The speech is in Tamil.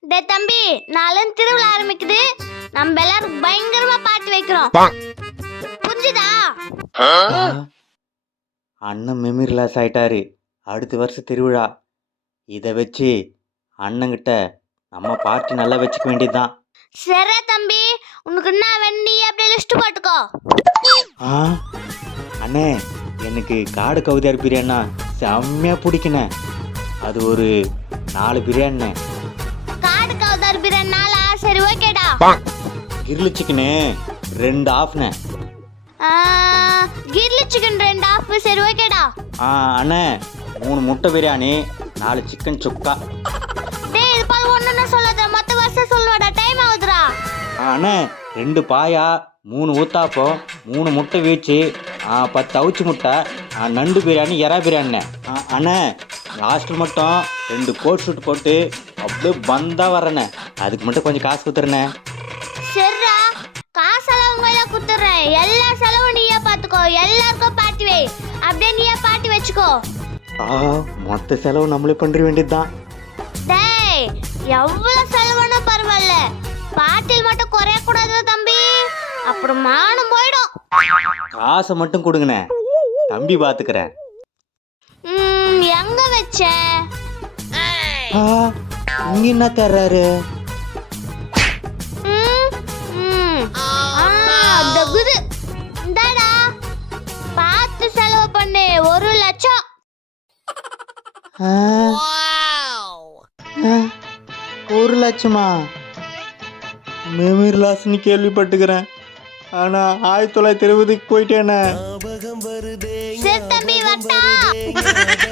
டே தம்பி நாளும் திருவிழா ஆரம்பிக்குது. நம்ம எல்லாரும் பயங்கரமா பாட்டு வைக்கிறோம். புரிஞ்சுதா? அண்ணன் மெமரி லாஸ் ஆயிட்டாரு. அடுத்த வருஷம் திருவிழா. இதை வச்சு அண்ணங்கிட்ட நம்ம பார்ட்டி நல்லா வச்சுக்க வேண்டியதுதான். சரி தம்பி உனக்கு என்ன வேணும் நீ அப்படியே லிஸ்ட் போட்டுக்கோ. ஆ? அண்ணே எனக்கு காடு கவுதார் பிரியாணினா செம்மையாக பிடிக்குண்ணே. அது ஒரு நாலு பிரியாணிண்ணே. கவுதார் பிரியாணினால சரி ஓகேடா கிரில்லு சிக்கனு ரெண்டு ஆஃப்ண்ணே கிர்லி சிக்கன் ரெண்டு ஆஃப் சரி ஓகேடா. ஆ அண்ணே மூணு முட்டை பிரியாணி நாலு சிக்கன் சுக்கா. டேய் இது பால் ஒண்ணுன்னு சொல்லாத மத்த வருஷம் சொல்லுவாடா டைம் ஆகுதுடா. அண்ணே ரெண்டு பாயா மூணு ஊத்தாப்பம் மூணு முட்டை வீச்சு பத்து அவுச்சி முட்டை நண்டு பிரியாணி எறா பிரியாணிண்ணே. அண்ணே லாஸ்ட்டில் மட்டும் ரெண்டு கோட் ஷூட் போட்டு அப்படியே பந்தா வரேண்ணே அதுக்கு மட்டும் கொஞ்சம் காசு கொடுத்துருண்ணே. சரிடா. காசெல்லாம் உங்கள குத்துறேன் எல்லா செலவும் நீயே பாத்துக்கோ. எல்லாருக்கும் பாட்டி வை. அப்படியே நீயே பாட்டி வச்சுக்கோ. ஆ மொத்த செலவு நம்மளே பண்ணுற வேண்டியதுதான். டேய் எவ்வளவு செலவுன்னு பரவாயில்ல. பாட்டில் மட்டும் குறைய கூடாது தம்பி. அப்புறம் மானம் போயிடும். காசை மட்டும் கொடுங்கண்ணே. தம்பி பார்த்துக்கிறேன் ம், எங்க வச்ச? இங்கே என்ன தர்றாரு? பண்ணு ஒரு லட்சம். ஒரு லட்சமா? மெமரி லாஸ்ன்னு கேள்விப்பட்டுக்கிறேன். ஆனால் ஆயிரத்தி தொள்ளாயிரத்தி இருபதுக்கு போயிட்டேனே.